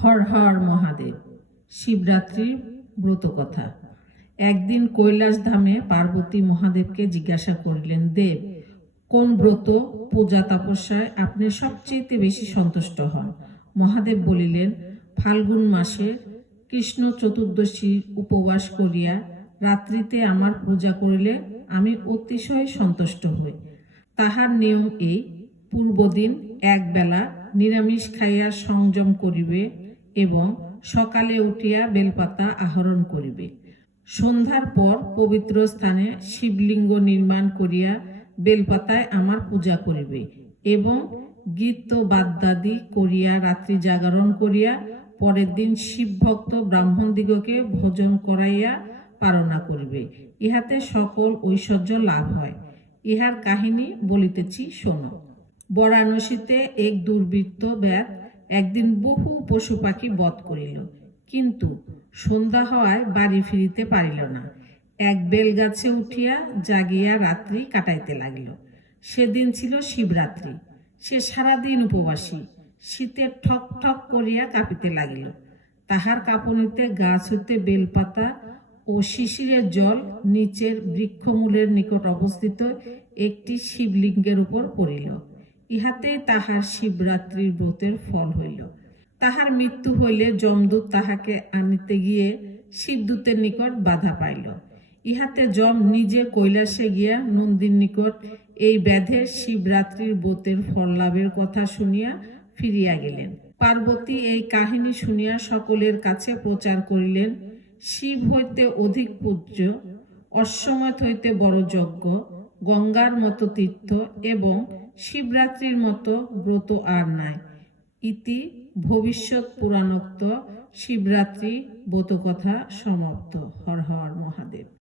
হর হর মহাদেব। শিবরাত্রির ব্রতকথা একদিন কৈলাস ধামে পার্বতী মহাদেবকে জিজ্ঞাসা করিলেন, দেব, কোন ব্রত, পূজা, তপস্যায় আপনি সবচেয়ে বেশি সন্তুষ্ট হন? মহাদেব বলিলেন, ফাল্গুন মাসে কৃষ্ণ চতুর্দশী উপবাস করিয়া রাত্রিতে আমার পূজা করিলে আমি অতিশয় সন্তুষ্ট হই। তাহার নিয়ম এই, পূর্বদিন একবেলা নিরামিষ খাইয়া সংযম করিবে এবং সকালে উঠিয়া বেলপাতা আহরণ করিবে। সন্ধ্যার পর পবিত্র স্থানে শিবলিঙ্গ নির্মাণ করিয়া বেলপাতায় আমার পূজা করিবে এবং গীত বাদ্যাদি করিয়া রাত্রি জাগরণ করিয়া পরের দিন শিবভক্ত ব্রাহ্মণদিগকে ভোজন করাইয়া পারণা করিবে। ইহাতে সকল ঐশ্বর্য লাভ হয়। ইহার কাহিনী বলিতেছি, শোনো। বরাণসীতে এক দুর্বৃত্ত ব্যাত একদিন বহু পশু পাখি বধ করিল, কিন্তু সন্ধ্যা হওয়ায় বাড়ি ফিরিতে পারিল না। এক বেলগাছে উঠিয়া জাগিয়া রাত্রি কাটাইতে লাগিল। সেদিন ছিল শিবরাত্রি। সে সারাদিন উপবাসী। শীতে ঠক ঠক করিয়া কাঁপিতে লাগিল। তাহার কাঁপনিতে গাছ হইতে বেলপাতা ও শিশিরের জল নিচের বৃক্ষমূলের নিকট অবস্থিত একটি শিবলিঙ্গের উপর পড়িল। ইহাতে তাহার শিবরাত্রির ব্রতের ফল হইল। তাহার মৃত্যু হইলে যমদূত তাহাকে আনিতে গিয়ে শিবদূতের নিকট বাধা পাইল। ইহাতে যম নিজে কৈলাসে গিয়া নন্দীর নিকট এই ব্যাধের শিবরাত্রির ব্রতের ফল লাভের কথা শুনিয়া ফিরিয়া গেলেন। পার্বতী এই কাহিনী শুনিয়া সকলের কাছে প্রচার করিলেন, শিব হইতে অধিক পূজ্য অশ্বমত হইতে বড় যজ্ঞ, গঙ্গার মতো তীর্থ এবং শিবরাত্রির মতো ব্রত আর নাই। ইতি ভবিষ্যৎ পুরাণোক্ত শিবরাত্রি ব্রতকথা সমাপ্ত। হর হর মহাদেব।